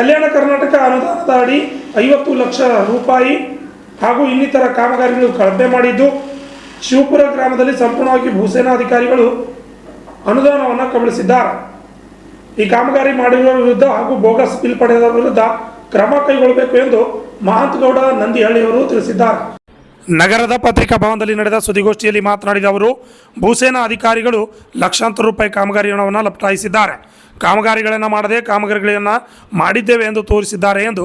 ಕಲ್ಯಾಣ ಕರ್ನಾಟಕ ಅನುದಾನದ ಅಡಿ 50 ಲಕ್ಷ ರೂಪಾಯಿ ಹಾಗೂ ಇನ್ನಿತರ ಕಾಮಗಾರಿಗಳು ಕಳಪೆ ಮಾಡಿದ್ದು, ಶಿವಪುರ ಗ್ರಾಮದಲ್ಲಿ ಸಂಪೂರ್ಣವಾಗಿ ಭೂಸೇನಾ ಅಧಿಕಾರಿಗಳು ಅನುದಾನವನ್ನು ಕಬಳಿಸಿದ್ದಾರೆ. ಈ ಕಾಮಗಾರಿ ಮಾಡಿರುವ ವಿರುದ್ಧ ಹಾಗೂ ಬೋಗಸ್ ಬಿಲ್ ಪಡೆದ ವಿರುದ್ಧ ಕ್ರಮ ಕೈಗೊಳ್ಳಬೇಕು ಎಂದು ಮಹಾಂತಗೌಡ ನಂದಿಹಳ್ಳಿಯವರು ತಿಳಿಸಿದ್ದಾರೆ. ನಗರದ ಪತ್ರಿಕಾ ಭವನದಲ್ಲಿ ನಡೆದ ಸುದ್ದಿಗೋಷ್ಠಿಯಲ್ಲಿ ಮಾತನಾಡಿದ ಅವರು, ಭೂಸೇನಾ ಅಧಿಕಾರಿಗಳು ಲಕ್ಷಾಂತರ ರೂಪಾಯಿ ಕಾಮಗಾರಿ ಹಣವನ್ನು ಲಪಟಾಯಿಸಿದ್ದಾರೆ. ಕಾಮಗಾರಿಗಳನ್ನು ಮಾಡದೆ ಕಾಮಗಾರಿಗಳನ್ನು ಮಾಡಿದ್ದೇವೆ ಎಂದು ತೋರಿಸಿದ್ದಾರೆ ಎಂದು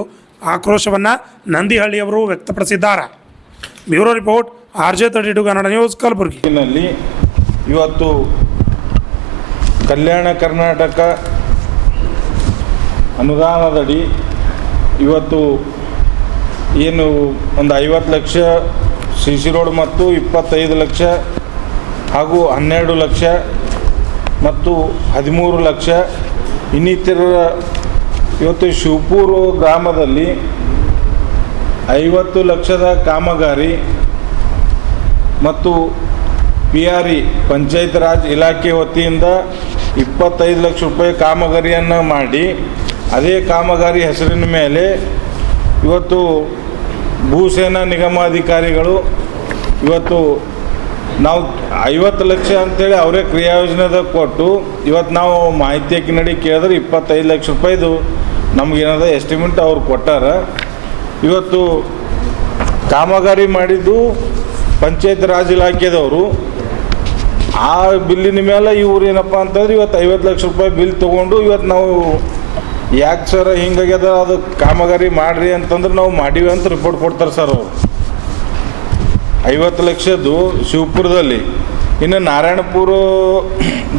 ಆಕ್ರೋಶವನ್ನು ನಂದಿಹಳ್ಳಿಯವರು ವ್ಯಕ್ತಪಡಿಸಿದ್ದಾರೆ. Bureau report, RJ32 Kannada news, Kalaburagi. ಇವತ್ತು ಕಲ್ಯಾಣ ಕರ್ನಾಟಕ ಅನುದಾನದಡಿ ಇವತ್ತು ಏನು ಒಂದು 50 ಲಕ್ಷ CC ರೋಡ್ ಮತ್ತು 25 ಲಕ್ಷ ಹಾಗೂ 12 ಲಕ್ಷ ಮತ್ತು 13 ಲಕ್ಷ ಇನ್ನಿತರ ಇವತ್ತು ಶಿವಪುರ ಗ್ರಾಮದಲ್ಲಿ 50 ಲಕ್ಷದ ಕಾಮಗಾರಿ ಮತ್ತು PRE ಪಂಚಾಯತ್ ರಾಜ್ ಇಲಾಖೆ ವತಿಯಿಂದ 25 ಲಕ್ಷ ರೂಪಾಯಿ ಕಾಮಗಾರಿಯನ್ನು ಮಾಡಿ, ಅದೇ ಕಾಮಗಾರಿ ಹೆಸರಿನ ಮೇಲೆ ಇವತ್ತು ಭೂಸೇನಾ ನಿಗಮಾಧಿಕಾರಿಗಳು ಇವತ್ತು ನಾವು 50 ಲಕ್ಷ ಅಂತೇಳಿ ಅವರೇ ಕ್ರಿಯಾಯೋಜನೆದ ಕೊಟ್ಟು ಇವತ್ತು ನಾವು ಮಾಹಿತಿ ನಡಿ ಕೇಳಿದ್ರೆ 25 ಲಕ್ಷ ರೂಪಾಯಿದು ನಮಗೇನದ ಎಸ್ಟಿಮೇಟ್ ಅವ್ರು ಕೊಟ್ಟಾರ. ಇವತ್ತು ಕಾಮಗಾರಿ ಮಾಡಿದ್ದು ಪಂಚಾಯತ್ ರಾಜ್ ಇಲಾಖೆದವರು. ಆ ಬಿಲ್ಲಿನ ಮೇಲೆ ಇವ್ರು ಏನಪ್ಪ ಅಂತಂದ್ರೆ ಇವತ್ತು 50 ಲಕ್ಷ ರೂಪಾಯಿ ಬಿಲ್ ತೊಗೊಂಡು ಇವತ್ತು ನಾವು ಯಾಕೆ ಸರ್ ಹಿಂಗಾಗ್ಯದ ಅದು ಕಾಮಗಾರಿ ಮಾಡಿರಿ ಅಂತಂದ್ರೆ ನಾವು ಮಾಡೀವಿ ಅಂತ ರಿಪೋರ್ಟ್ ಕೊಡ್ತಾರೆ ಸರ್ ಅವರು. 50 ಲಕ್ಷದ್ದು ಶಿವಪುರದಲ್ಲಿ. ಇನ್ನು ನಾರಾಯಣಪುರ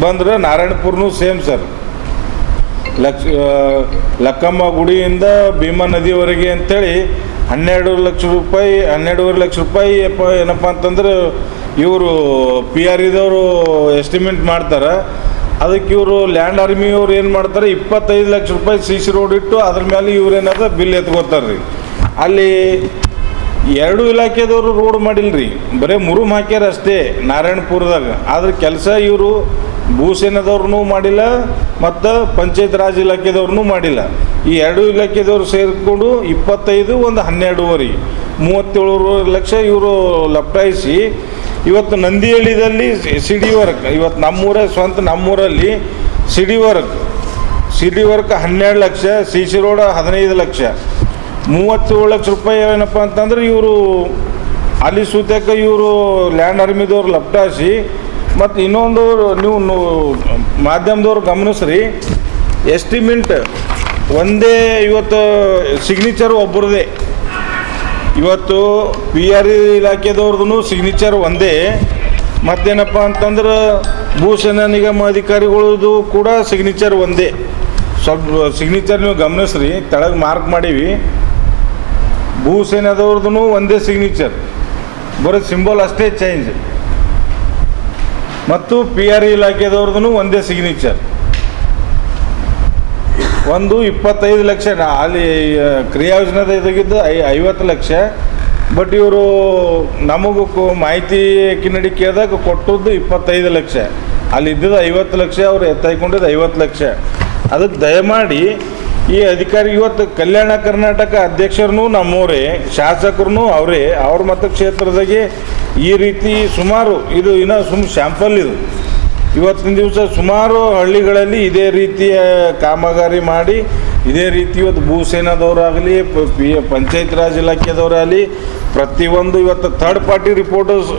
ಬಂದರೆ ನಾರಾಯಣಪುರನೂ ಸೇಮ್ ಸರ್. ಲಕ್ಕಮ್ಮ ಗುಡಿಯಿಂದ ಭೀಮಾ ನದಿವರೆಗೆ ಅಂಥೇಳಿ 12 ಲಕ್ಷ ರೂಪಾಯಿ 12.5 ಲಕ್ಷ ರೂಪಾಯಿ ಏನಪ್ಪ ಅಂತಂದ್ರೆ ಇವರು PREದವರು ಎಸ್ಟಿಮೇಟ್ ಮಾಡ್ತಾರೆ. ಅದಕ್ಕೆ ಇವರು ಲ್ಯಾಂಡ್ ಆರ್ಮಿಯವ್ರು ಏನು ಮಾಡ್ತಾರೆ, 25 ಲಕ್ಷ ರೂಪಾಯಿ CC ರೋಡ್ ಇಟ್ಟು ಅದ್ರ ಮೇಲೆ ಇವ್ರೇನಾದ ಬಿಲ್ ಎತ್ಕೋತಾರೆ ರೀ. ಅಲ್ಲಿ 2 ಇಲಾಖೆದವರು ರೋಡ್ ಮಾಡಿಲ್ಲ ರೀ, ಬರೀ ಮುರುಮ್ ಹಾಕ್ಯಾರ ಅಷ್ಟೇ ನಾರಾಯಣಪುರದಾಗ. ಆದ್ರೆ ಕೆಲಸ ಇವರು ಭೂಸೇನಾದವ್ರೂ ಮಾಡಿಲ್ಲ ಮತ್ತು ಪಂಚಾಯತ್ ರಾಜ್ ಇಲಾಖೆದವ್ರೂ ಮಾಡಿಲ್ಲ. ಈ 2 ಇಲಾಖೆದವ್ರು ಸೇರಿಕೊಂಡು 25 ಒಂದು 12.5 37 ಲಕ್ಷ ಇವರು ಲಪಟಾಯಿಸಿ ಇವತ್ತು ನಂದಿಹಳ್ಳಿದಲ್ಲಿ ಸಿಡಿ ವರ್ಕ್, ಇವತ್ತು ನಮ್ಮೂರಲ್ಲಿ CD work 12 lakh, CC road 15 lakh, 37 lakh ರೂಪಾಯಿ ಏನಪ್ಪ ಅಂತಂದ್ರೆ ಇವರು ಅಲ್ಲಿ ಸೂತ್ಯಕ್ಕೆ ಇವರು ಲ್ಯಾಂಡ್ ಆರ್ಮಿದವ್ರು ಲಪಟಾಯಿಸಿ. ಮತ್ತು ಇನ್ನೊಂದು ನೀವು ಮಾಧ್ಯಮದವ್ರು ಗಮನಿಸ್ರಿ, ಎಸ್ಟಿಮೇಟ್ ಒಂದೇ ಇವತ್ತು ಸಿಗ್ನೇಚರ್ ಒಬ್ಬರದೇ. ಇವತ್ತು PRE ಇಲಾಖೆದವ್ರದ್ದು ಸಿಗ್ನೇಚರ್ ಒಂದೇ. ಮತ್ತೇನಪ್ಪ ಅಂತಂದ್ರೆ ಭೂಸೇನಾ ನಿಗಮ ಅಧಿಕಾರಿಗಳದ್ದು ಕೂಡ ಸಿಗ್ನೇಚರ್ ಒಂದೇ. ಸ್ವಲ್ಪ ಸಿಗ್ನೇಚರ್ ನೀವು ಗಮನಿಸ್ರಿ, ತೆಳಗೆ ಮಾರ್ಕ್ ಮಾಡೀವಿ. ಭೂಸೇನಾದವ್ರದ್ದು ಒಂದೇ ಸಿಗ್ನೇಚರ್, ಬರೀ ಸಿಂಬಲ್ ಅಷ್ಟೇ ಚೇಂಜ್. ಮತ್ತು PRE ಇಲಾಖೆದವ್ರದ್ದು ಒಂದೇ ಸಿಗ್ನೇಚರ್. ಒಂದು 25 ಲಕ್ಷ ಅಲ್ಲಿ ಕ್ರಿಯಾಯೋಜನೆದ ಇದಾಗಿದ್ದು 50 ಲಕ್ಷ. ಬಟ್ ಇವರು ನಮಗೂ ಮಾಹಿತಿ ನಡಿ ಕೇಳಿದಾಗ ಕೊಟ್ಟದ್ದು 25 ಲಕ್ಷ. ಅಲ್ಲಿ ಇದ್ದಿದ್ದು 50 ಲಕ್ಷ, ಅವ್ರು ಎತ್ತಾಯ್ಕೊಂಡಿದ್ದು 50 ಲಕ್ಷ. ಅದಕ್ಕೆ ದಯಮಾಡಿ ಈ ಅಧಿಕಾರಿ ಇವತ್ತು ಕಲ್ಯಾಣ ಕರ್ನಾಟಕ ಅಧ್ಯಕ್ಷರನ್ನು ನಮ್ಮವರೇ, ಶಾಸಕರು ಅವರೇ, ಅವ್ರ ಮತಕ್ಷೇತ್ರದಾಗೆ ಈ ರೀತಿ ಸುಮಾರು ಇದು ಇನ್ನೂ ಸ್ಯಾಂಪಲ್ ಇದು. ಇವತ್ತಿನ ದಿವಸ ಸುಮಾರು ಹಳ್ಳಿಗಳಲ್ಲಿ ಇದೇ ರೀತಿಯ ಕಾಮಗಾರಿ ಮಾಡಿ ಇದೇ ರೀತಿ ಇವತ್ತು ಭೂಸೇನಾದವರಾಗಲಿ ಪಂಚಾಯತ್ ರಾಜ್ ಇಲಾಖೆದವರಾಗಲಿ ಪ್ರತಿಯೊಂದು ಇವತ್ತು ಥರ್ಡ್ ಪಾರ್ಟಿ ರಿಪೋರ್ಟರ್ಸ್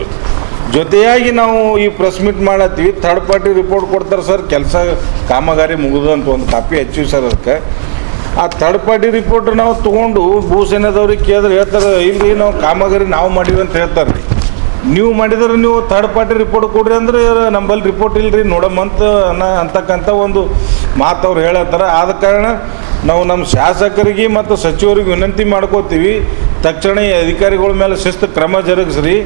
ಜೊತೆಯಾಗಿ ನಾವು ಈ ಪ್ರೆಸ್ ಮೀಟ್ ಮಾಡತ್ತೀವಿ. ಥರ್ಡ್ ಪಾರ್ಟಿ ರಿಪೋರ್ಟ್ ಕೊಡ್ತಾರೆ ಸರ್, ಕೆಲಸ ಕಾಮಗಾರಿ ಮುಗಿದಂತ ಒಂದು ಕಾಪಿ ಹಚ್ಚಿವಿ ಸರ್. ಅದಕ್ಕೆ ಆ ಥರ್ಡ್ ಪಾರ್ಟಿ ರಿಪೋರ್ಟ್ ನಾವು ತೊಗೊಂಡು ಭೂಸೇನಾದವ್ರಿಗೆ ಕೇಳಿದ್ರೆ ಹೇಳ್ತಾರೆ, ಇಲ್ರಿ ನಾವು ಕಾಮಗಾರಿ ನಾವು ಮಾಡಿವಿ ಅಂತ ಹೇಳ್ತಾರೆ ರೀ. ನೀವು ಮಾಡಿದ್ರೆ ನೀವು ಥರ್ಡ್ ಪಾರ್ಟಿ ರಿಪೋರ್ಟ್ ಕೊಡ್ರಿ ಅಂದ್ರೆ ನಂಬಲ್ಲಿ ರಿಪೋರ್ಟ್ ಇಲ್ಲರಿ ನೋಡಮ್ಮಂತ ಅಂತಕ್ಕಂಥ ಒಂದು ಮಾತು ಅವ್ರು ಹೇಳತ್ತಾರ. ಆದ ಕಾರಣ ನಾವು ನಮ್ಮ ಶಾಸಕರಿಗೆ ಮತ್ತು ಸಚಿವರಿಗೆ ವಿನಂತಿ ಮಾಡ್ಕೋತೀವಿ, ತಕ್ಷಣ ಈ ಅಧಿಕಾರಿಗಳ ಮೇಲೆ ಶಿಸ್ತು ಕ್ರಮ ಜರುಗಿಸ್ರಿ.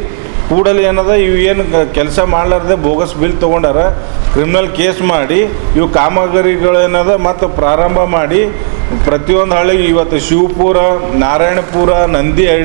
ಕೂಡಲೇ ಏನದ ಇವು ಏನು ಕೆಲಸ ಮಾಡಲಾರ್ದೆ ಬೋಗಸ್ ಬಿಲ್ ತೊಗೊಂಡಾರ, ಕ್ರಿಮಿನಲ್ ಕೇಸ್ ಮಾಡಿ ಇವು ಕಾಮಗಾರಿಗಳೇನದ ಮತ್ತು ಪ್ರಾರಂಭ ಮಾಡಿ ಪ್ರತಿಯೊಂದು ಹಳ್ಳಿಗೆ ಇವತ್ತು ಶಿವಪುರ, ನಾರಾಯಣಪುರ, ನಂದಿಹಳ್ಳಿ